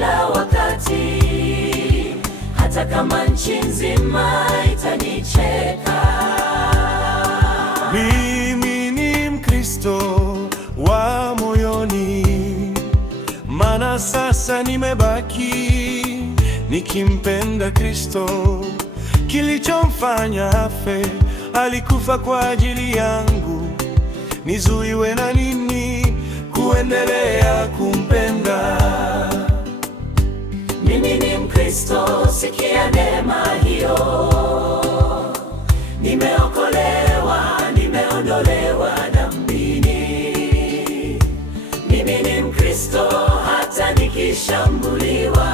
kila wakati, hata kama nchi nzima itanicheka. Mimi ni Mkristo wa moyoni, maana sasa nimebaki nikimpenda Kristo. Kilichomfanya afe, alikufa kwa ajili yangu. Nizuiwe na nini kuendelea kumpenda? Mimi ni Mkristo, sikia neema hiyo. Nimeokolewa, nimeondolewa dhambini. Mimi ni Mkristo hata nikishambuliwa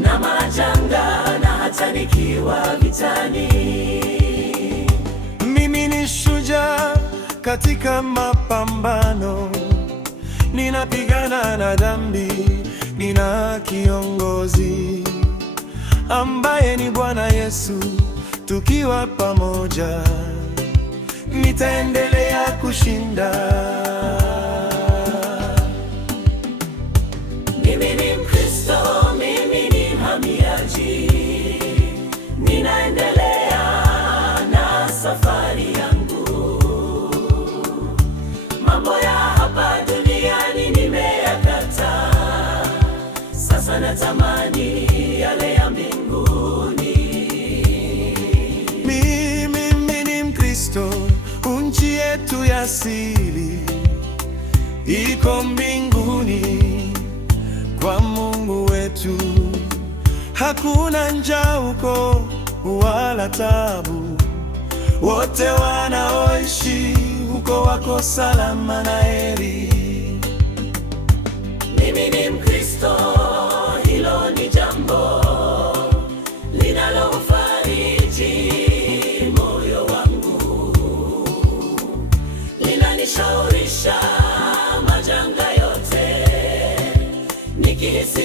na majanga, na hata nikiwa vitani. Mimi ni shujaa katika mapambano, ninapigana na dhambi. Nina kiongozi ambaye ni Bwana Yesu. Tukiwa pamoja nitaendelea kushinda. Mimi ni Mkristo, mimi ni mhamiaji, ninaendelea na safari yangu. Mambo ya hapa duniani nimeyakata, sasa natamani yale ya mbinguni. Mimi ni Mkristo, nchi yetu ya asili iko mbinguni kwa Mungu wetu. Hakuna njaa huko wala taabu, wote wanaoishi huko wako salama na heri. Mimi ni Mkristo, hilo ni jambo linalofariji moyo wangu, linanishawisha majanga yote, nikihisi